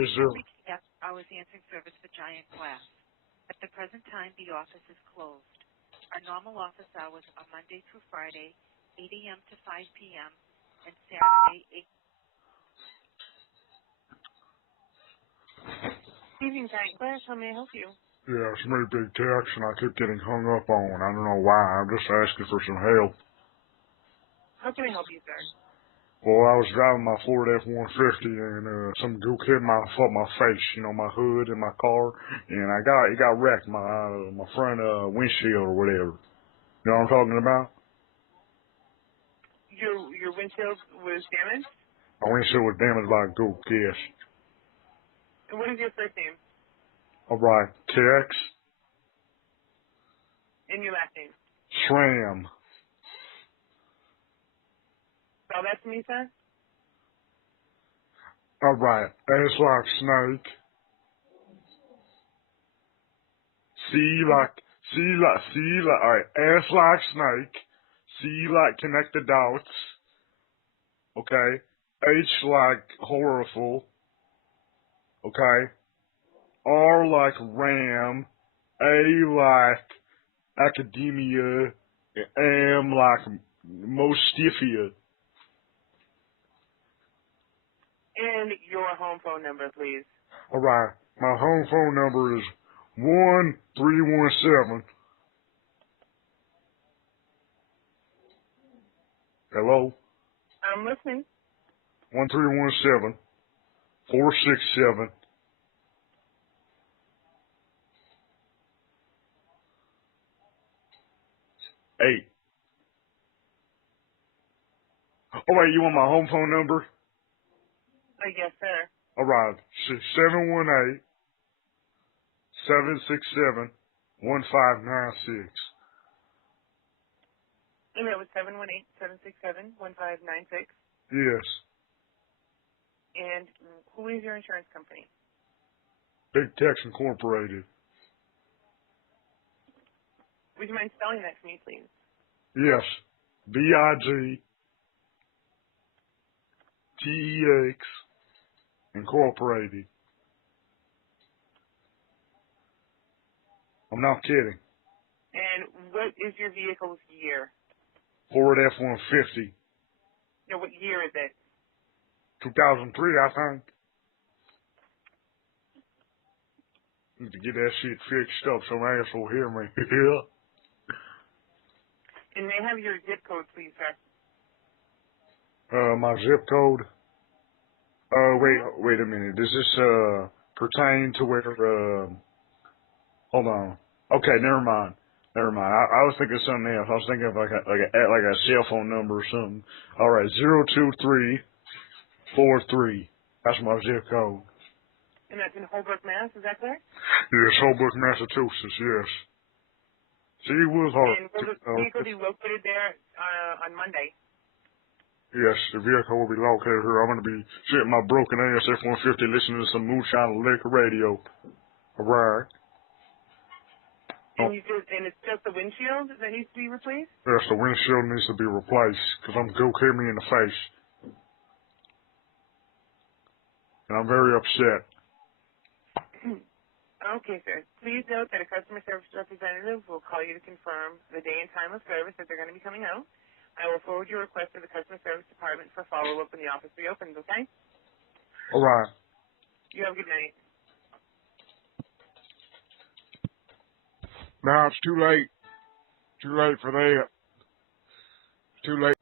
Is You there? have reached the after-hours answering service for Giant Glass. At the present time, the office is closed. Our normal office hours are Monday through Friday, 8 a.m. to 5 p.m., and Saturday, 8. Evening, Giant Glass. How may I help you? Yeah, it's many big texts and I keep getting hung up on. I don't know why. I'm just asking for some help. How can I help you, sir? Well, I was driving my Ford F-150 and some gook hit my face, my hood in my car, and it got wrecked, my front windshield or whatever. You know what I'm talking about? Your windshield was damaged? My windshield was damaged by a gook, yes. And what is your first name All right, Tex, and your last name? SRAM. Spell that to me, sir. All right, S like snake, all right, S like snake, C like connect the dots, okay, H like horrible, okay, R like ram, A like academia, and M like mostifia. And your home phone number, please. All right, my home phone number is 1317. Hello, I'm listening. 1317 467 8. Oh wait, you want my home phone number? Yes, sir. All right, 718 767 1596. And that was 718-767-1596. Yes, And who is your insurance company? Big Tex Incorporated. Would you mind spelling that to me, please? Yes, BIGTEX Incorporated. I'm not kidding. And what is your vehicle's year? Ford F-150, No, what year is it? 2003, I think. Need to get that shit fixed up so my ass will hear me. Yeah. And may I have your zip code, please, sir? My zip code. Wait a minute. Does this pertain to where? Hold on. Okay, never mind. Never mind. I was thinking of something else. I was thinking of like a cell phone number or something. All right, 02343. That's my zip code. And that's in Holbrook, Mass. Is that correct? Yes, Holbrook, Massachusetts. Yes. See, it was hard. And will the vehicle be located there on Monday? Yes, the vehicle will be located here. I'm going to be sitting my broken ass F-150 listening to some moonshine and liquor radio. All right. And and it's just the windshield that needs to be replaced? Yes, the windshield needs to be replaced because I'm go hit me in the face, and I'm very upset. Okay, sir. Please note that a customer service representative will call you to confirm the day and time of service that they're going to be coming out. I will forward your request to the customer service department for follow-up when the office reopens, okay? All right. You have a good night. Now it's too late. Too late for that. Too late.